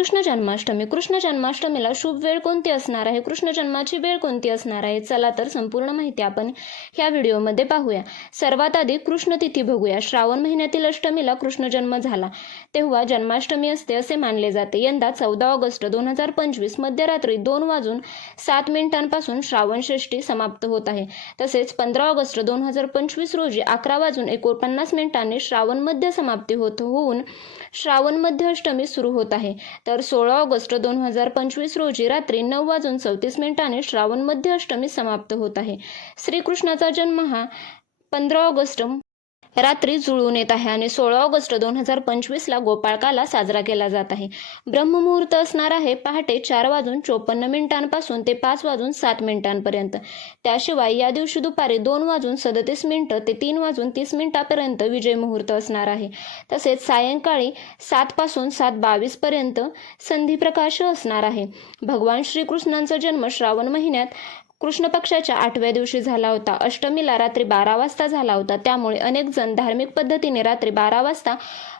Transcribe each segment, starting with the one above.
कृष्ण जन्माष्टमी. कृष्ण जन्माष्टमीला शुभ वेळ कोणती असणार आहे? कृष्ण जन्माची वेळ कोणती असणार आहे? चला तर संपूर्ण माहिती आपण ह्या व्हिडिओमध्ये पाहूया. सर्वात आधी कृष्ण तिथी बघूया. श्रावण महिन्यातील अष्टमीला कृष्ण जन्म झाला. तेव्हा जन्माष्टमी असते असे मानले जाते. यंदा चौदा ऑगस्ट दोन हजार पंचवीस मध्यरात्री दोन वाजून सात मिनिटांपासून श्रावण षष्ठी समाप्त होत आहे. तसेच पंधरा ऑगस्ट दोन हजार पंचवीस रोजी अकरा वाजून एकोणपन्नास मिनिटांनी श्रावण मध्य समाप्ती होत होऊन श्रावण मध्य अष्टमी सुरू होत आहे. तर सोळा ऑगस्ट दोन हजार पंचवीस रोजी रात्री नऊ वाजून चौतीस मिनिटाने श्रावण मध्य अष्टमी समाप्त होत आहे. श्रीकृष्णाचा जन्म हा पंधरा ऑगस्ट रात्री जुळून येत आहे आणि सोळा ऑगस्ट दोन हजार पंचवीसला गोपाळकाला साजरा केला जात आहे. ब्रह्ममुहूर्त असणार आहे पहाटे चार वाजून चोपन्न मिनिटांपासून ते पाच वाजून सात मिनिटांपर्यंत. त्याशिवाय या दिवशी दुपारी दोन वाजून सदतीस मिनिटं ते तीन वाजून तीस मिनिटापर्यंत विजय मुहूर्त असणार आहे. तसेच सायंकाळी सातपासून सात बावीसपर्यंत संधिप्रकाश असणार आहे. भगवान श्रीकृष्णांचा जन्म श्रावण महिन्यात कृष्ण पक्षाच्या आठव्या दिवशी झाला होता. अष्टमीला रात्री बारा वाजता झाला होता. त्यामुळे अनेक जण धार्मिक पद्धतीने रात्री बारा वाजता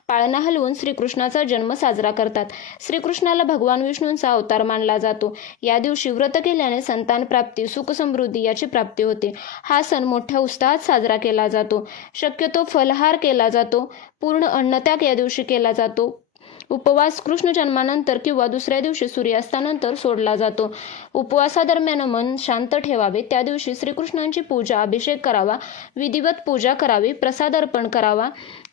पाळणा हलवून श्रीकृष्णाचा जन्म साजरा करतात. श्रीकृष्णाला भगवान विष्णूंचा अवतार मानला जातो. या दिवशी व्रत केल्याने संतान प्राप्ती सुख समृद्धी याची प्राप्ती होते. हा सण मोठ्या उत्साहात साजरा केला जातो. शक्यतो फलहार केला जातो. पूर्ण अन्नत्याग या दिवशी केला जातो. उपवास कृष्ण जन्मानंतर किंवा दुसऱ्या दिवशी सूर्यास्तानंतर सोडला जातो. उपवासादरम्यान मन शांत ठेवावे. त्या दिवशी श्रीकृष्णांची पूजा अभिषेक करावा. विधिवत पूजा करावी. प्रसाद अर्पण करावा.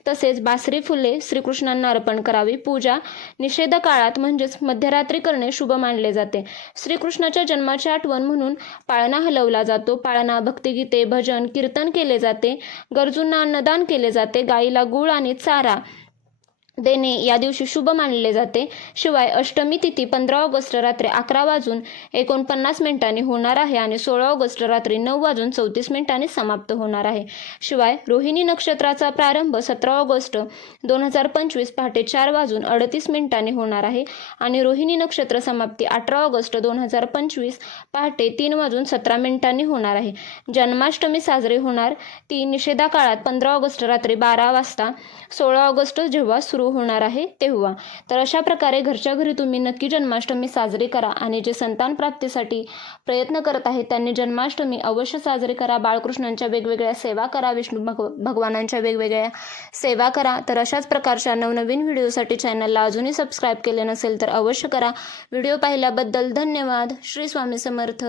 तसेच बासरी फुले श्रीकृष्णांना अर्पण करावी. पूजा निषेध काळात म्हणजेच मध्यरात्री करणे शुभ मानले जाते. श्रीकृष्णाच्या जन्माची आठवण म्हणून पाळणा हलवला जातो. पाळणा भक्तिगीते भजन कीर्तन केले जाते. गरजूंना अन्नदान केले जाते. गाईला गुळ आणि चारा देणे या दिवशी शुभ मानले जाते. शिवाय अष्टमी तिथी पंधरा ऑगस्ट रात्री अकरा वाजून एकोणपन्नास मिनिटांनी होणार आहे आणि सोळा ऑगस्ट रात्री नऊ वाजून चौतीस मिनिटांनी समाप्त होणार आहे. शिवाय रोहिणी नक्षत्राचा प्रारंभ सतरा ऑगस्ट दोन हजार पंचवीस पहाटे चार वाजून अडतीस मिनिटांनी होणार आहे आणि रोहिणी नक्षत्र समाप्ती अठरा ऑगस्ट दोन हजार पंचवीस पहाटे तीन वाजून सतरा मिनिटांनी होणार आहे. जन्माष्टमी साजरी होणार. ती निषेधा काळात पंधरा ऑगस्ट रात्री बारा वाजता. सोळा ऑगस्ट जेव्हा सुरू होणार आहे तेव्हा. तर अशा प्रकारे घरच्या घरी तुम्ही नक्की जन्माष्टमी साजरी करा आणि जे संतान प्राप्तीसाठी प्रयत्न करत आहेत त्यांनी जन्माष्टमी अवश्य साजरी करा. बाळकृष्णांच्या वेगवेगळ्या सेवा करा विष्णू भग भगवानांच्या वेगवेगळ्या सेवा करा. तर अशाच प्रकारच्या नवनवीन व्हिडिओसाठी चॅनलला अजूनही सबस्क्राईब केले नसेल तर अवश्य करा. व्हिडिओ पाहिल्याबद्दल धन्यवाद. श्री स्वामी समर्थ.